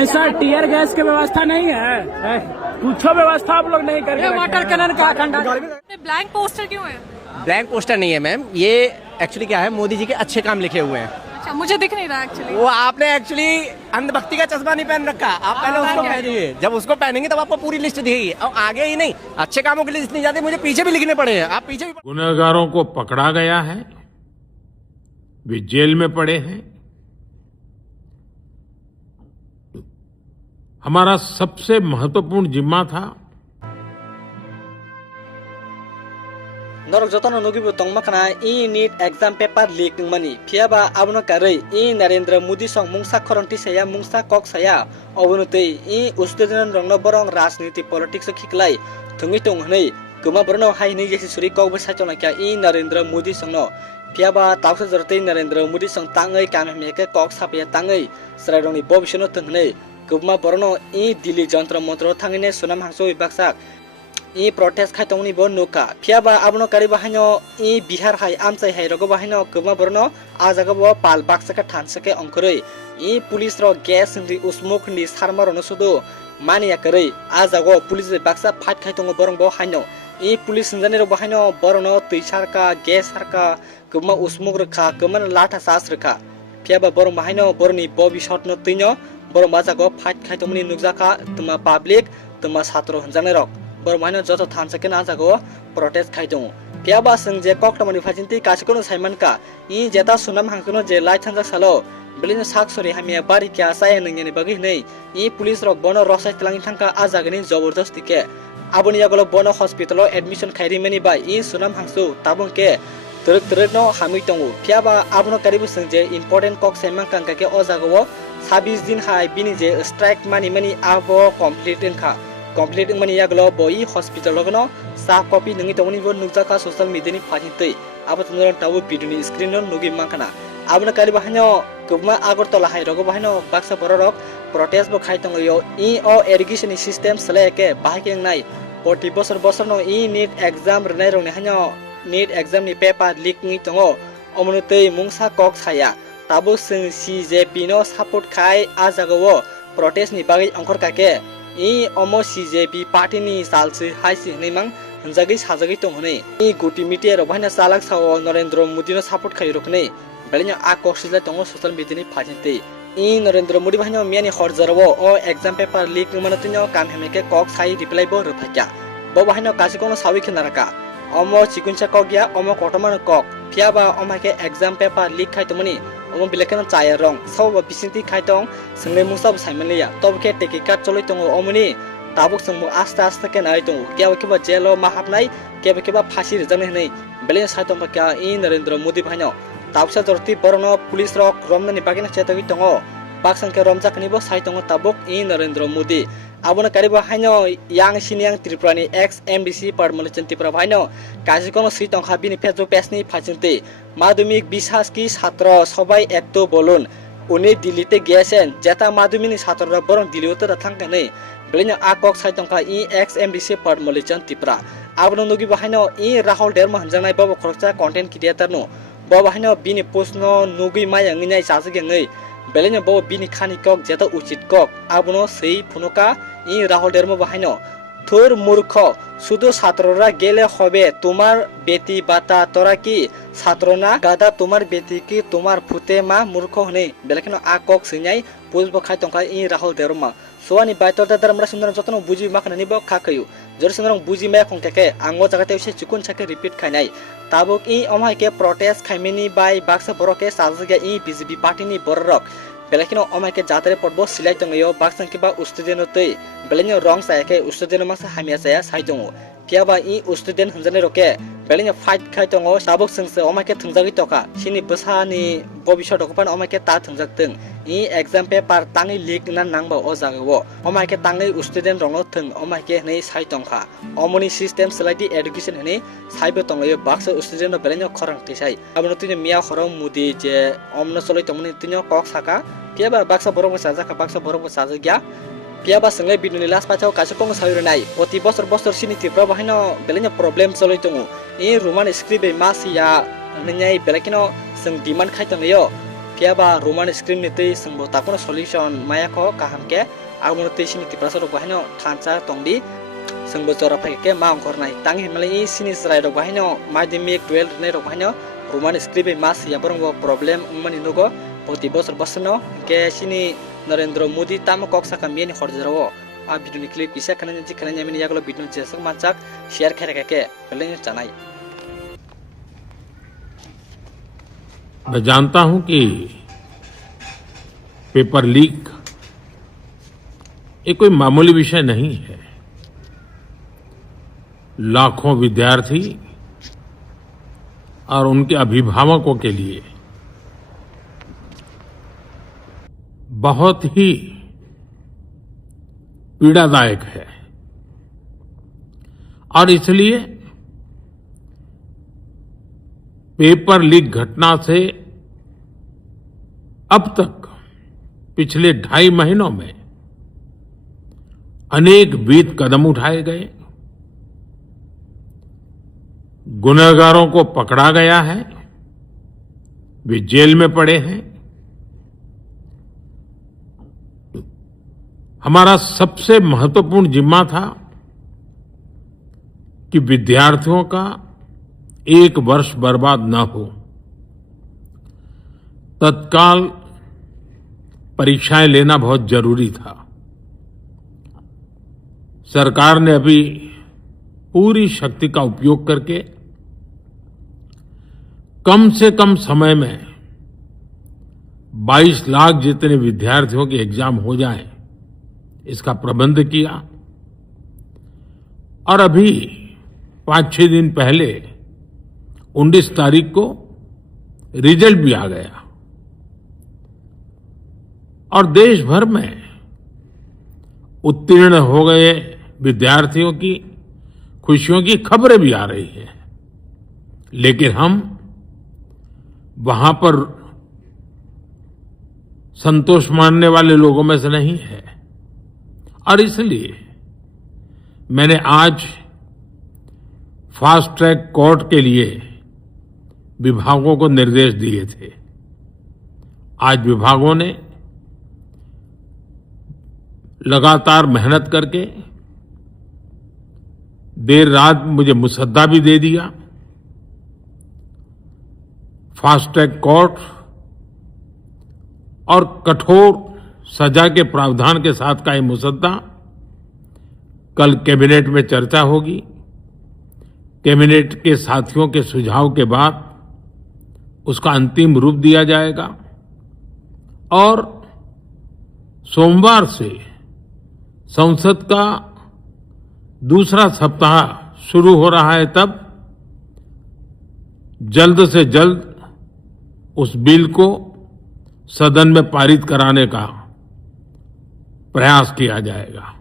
भाई साहब tear gas की व्यवस्था नहीं है, कुछ व्यवस्था आप लोग नहीं करके वाटर कैनन का खंडा। ब्लैंक पोस्टर क्यों है? ब्लैंक पोस्टर नहीं है मैम, ये एक्चुअली क्या है, मोदी जी के अच्छे काम लिखे हुए हैं। अच्छा, मुझे दिख नहीं रहा एक्चुअली। वो आपने एक्चुअली अंधभक्ति का चश्मा नहीं पहन रखा, आप पहले उसको पहनिए, जब उसको पहनेंगे तब आपको पूरी लिस्ट दिखेगी। और आगे ही नहीं, अच्छे कामों की लिस्ट नहीं जाती, मुझे पीछे भी लिखने पड़े हैं, आप पीछे भी। गुनहगारों को पकड़ा गया है, वे जेल में पड़े हैं। हमारा सबसे महत्वपूर्ण जिम्मा था नरक जतन नगिबो तंगमाखना इ नीट एग्जाम पेपर लीक मनी फियाबा आबनो कारै इ नरेंद्र मोदी सं मुंगसा खरंति साया मुंगसा कक साया अबनुतै इ उस्तेजन रंगनो बरं राजनीति पॉलिटिक्स खिकलाई थंगि तंग हनै गोमा बरनो हाइनि जेसि सुरि कक बसाइतोना क्या इ नरेंद्र मोदी संनो फियाबा तावसे जरतै नरेंद्र मोदी सं तांगै कामेमेके कक सापया तांगै सरायरंनि बबिसनो तंगनै गोमा बरनो इ दिल्ली जंत्र मंत्र थांगिने सुनाम हांसो विभागसाक इ प्रोटेस्ट खाइतंगनि बो नुका फियाबा आबनो कारि बाहायनो इ बिहार हाय आमचाइ हाय रगो बाहायनो गोमा बरनो आजागबो पाल बाक्सका थानसके अंकरै इ पुलिस रो गैस नि उसमुख नि सारमारनो सुदो मानिया करै आजागो पुलिस बाक्सा फाइट खाइतंगो बरंबो हायनो इ पुलिस संजाने रो बाहायनो बरनो तैसारका गैस हारका गोमा उसमुख रखा गोमा लाठा सास रखा फियाबा बरं बाहायनो बरनि बबि शटनो तैनो बर माजागो फाइट खाइतंगनि नुकजाका तमा पब्लिक तमा छात्र हनजाने रक बर माइनो जतो थानसके नाजागो प्रोटेस्ट खाइदों फियाबा सं जे कक्टमनि फाजिनति कासिकोनो साइमानका इ जेता सुनाम हांकनो जे लाइ थानजाक सालो बेलिनो साकसरि हामिया बारि क्या साय नंगेनि बगि नै इ पुलिस रो बनो रसाय तलांगि थांका आजागनि जबरदस्ती के आबनि यागलो बनो हॉस्पिटलो एडमिशन खाइरिमेनि बाय इ सुनाम हांसु ताबंके तरक तरक नो हामि तंगु फियाबा आबनो कारिबु सं जे इम्पोर्टेंट कक साइमान कांका के अजागो 26 दिन हाय बिनि जे स्ट्राइक मानि मानि आबो कंप्लीट इनखा कंप्लीट मनी यागलो बई हॉस्पिटल लगनो सा कॉपी नंगी तंगनि बो नुकजाका सोशल मीडिया नि फाजिनतै आबो तनरन टावो भिडियोनि स्क्रीन न नुगि मांखाना आबनो कारि बाहायनो गोबमा आगरतला हाय रगो बाहायनो बाक्सा बररक प्रोटेस्ट बो खाइतंगयो इ ओ एडुकेशन सिस्टम सलेके बाहायके नाय 40 बছर बছरनो इ नीट एग्जाम रनाय रंनि हायनो नीट एग्जाम नि पेपर लीक नि तंगो अमनुतै मुंसा कक साया ताबो जों सीजेपी नो सपोर्ट खाय आजागो प्रोटेस्ट नि बागै अंखर काके इ अमो सीजेपी पार्टी नि सालसि हाइसि नैमां हनजागै साजागै दं हनै इ गुटी मिटिया रो बाहायना सालाक साव नरेंद्र मोदी नो सपोर्ट खाय रखनै बेलेनो आ कक्सिला दङ सोशल मीडिया नि फाजिनतै इ नरेंद्र मोदी बाहायनो मियानि हरजरबो ओ एग्जाम पेपर लीक मनतिनो काम हेमेके कक साइ रिप्लाई बो रफाक्या बो बाहायनो कासिकोनो सावि खनाराका अमो चिकुनसा कगिया अमो कटमान कक फियाबा अमाके एग्जाम पेपर लीक खाइतमनि अमो बिलेकन चाया रंग सावबा बिसिंति खाइतों संले मुसाब साइमनलिया तबके टेकिका चलैतंगो अमनि ताबुक संमु आस्ता आस्ता के नायतंगो केबा जेलो माहाबनाय केबा फासि रजाने नै बेले साइतंबा क्या इ नरेंद्र मोदी भाइनो ताबसा जरति बरनो पुलिस रक रमनानि बागिना चेतगि तंगो बाक्संके रमजाकनिबो साइतंगो ताबुक इ नरेंद्र मोदी आबोनो कारिबा हाइनो यांग सिनियांग त्रिपुरानि एक्स एमबीसी परमलचन त्रिपुरा भाइनो काजिकोनो सितंखा बिनि फेसबुक पेजनि फाजिनते माध्यमिक बिसास की छात्र सबाई एकतो बोलुन उनि दिल्लीते गेसेन जेता माध्यमिकनि छात्ररा बरं दिल्लीते थांगनै बेलेनो आकक साइतंखा इ एक्स एमबीसी परमलचन त्रिपुरा आबोनो नुगि बाहाइनो इ राहुल डेरमा हनजानाय बाबो खरचा कंटेंट क्रिएटर नो बाहाइनो बिनि पोस्टनो नुगि मायांगिनाय जाजगेङै बेलेनो बो बिनि खानि कक जेता उचित कक आबोनो सै फुनुका इ राहुल डेरमा बाहाइनो थोर मूर्ख शुद्ध छात्ररा गेले हबे तुम्हार बेटी बाता तोरा की छात्रना गादा तुम्हार बेटी की तुम्हार फुते मा मूर्ख हने बेलेखनो आकक सिनाय पुजबो खाइतंखा इ राहुल डेरमा सोवानि बायतरदा दरमरा सुंदर जतन बुजि माखनानि बो खाखयु जर सुंदर बुजि मा खंटेके आंगो जगाते से चिकुन साके रिपीट खाइनाय ताबुक इ अमायके प्रोटेस्ट खाइमेनि बाय बाक्सा बरके साजगे इ बीजेपी पार्टीनि बररक बेलेखनो अमायके जातरे पडबो सिलाइतंगयो बाक्संकिबा उस्तेदेनतै बेलेनो रंग सायके उस्तेदेन मासा हामिया साया साइदंगो पियाबा इ उस्तेदेन हनजाने रके बेलेनो फाइट खाइतंगो साबक संसे अमायके थंजागि तका सिनि बसानि बबिसो दकपान अमायके ता थंजागतों इ एग्जाम पेपर तांगि लीक ना नांबा ओ जागो अमायके तांगि उस्तेदेन रंगो थों अमायके नै साइतंखा अमनि सिस्टेम सलाइदि एडुकेशन हने साइबो तंगयो बाक्सा उस्तेदेन बेलेनो खरं तिसाइ आबनो तिने मिया खरं मुदि जे अमनो सलै तंगनि तिनो कक साका पियाबा बाक्सा बरबो साजाका बाक्सा बरबो साजाग्या पियाबा संले बिनुनि लास पाछाव कासिकोंग सायरनाय अति बसर बसर सिनि तिब्रा बाहायनो बेलेनो प्रब्लेम चलै दङो इ रुमान स्क्रिप्ट मासिया नैय बेलेकिनो जों डिमान्ड खाइतंगयो फियाबा रोमान स्क्रीन निते संबो ताकुन सॉल्यूशन माया को kaham ke abon te sini tiprasa rok bahino thancha tongdi संबो जरा के मा अंखरनाय तांग हिमालय सिनि सराय रक bahino माध्यमिक 12 ने रक bahino रोमान स्क्रीन मास या बरंगो प्रॉब्लम उमनि नुगो प्रति बছর बसनो के सिनि नरेंद्र मोदी ताम कक्सा का मेन खरजरो आ भिडियो क्लिप किसा खनन जि खनन यामिनि यागलो भिडियो जेसक माचाक शेयर खेरे के लेन चानाय। मैं जानता हूं कि पेपर लीक ये कोई मामूली विषय नहीं है। लाखों विद्यार्थी और उनके अभिभावकों के लिए बहुत ही पीड़ादायक है और इसलिए पेपर लीक घटना से अब तक पिछले 2.5 महीनों में अनेक विध कदम उठाए गए, गुनहगारों को पकड़ा गया है, वे जेल में पड़े हैं। हमारा सबसे महत्वपूर्ण जिम्मा था कि विद्यार्थियों का 1 वर्ष बर्बाद न हो। तत्काल परीक्षाएं लेना बहुत जरूरी था। सरकार ने अभी पूरी शक्ति का उपयोग करके कम से कम समय में 22 लाख जितने विद्यार्थियों के एग्जाम हो जाएं, इसका प्रबंध किया। और अभी 5-6 दिन पहले 19 तारीख को रिजल्ट भी आ गया और देश भर में उत्तीर्ण हो गए विद्यार्थियों की खुशियों की खबरें भी आ रही हैं। लेकिन हम वहां पर संतोष मानने वाले लोगों में से नहीं है और इसलिए मैंने आज फास्ट ट्रैक कोर्ट के लिए विभागों को निर्देश दिए थे। आज विभागों ने लगातार मेहनत करके देर रात मुझे मुसद्दा भी दे दिया। फास्ट ट्रैक कोर्ट और कठोर सजा के प्रावधान के साथ का ये मुसद्दा कल कैबिनेट में चर्चा होगी। कैबिनेट के साथियों के सुझाव के बाद उसका अंतिम रूप दिया जाएगा और सोमवार से संसद का दूसरा सप्ताह शुरू हो रहा है। तब जल्द से जल्द उस बिल को सदन में पारित कराने का प्रयास किया जाएगा।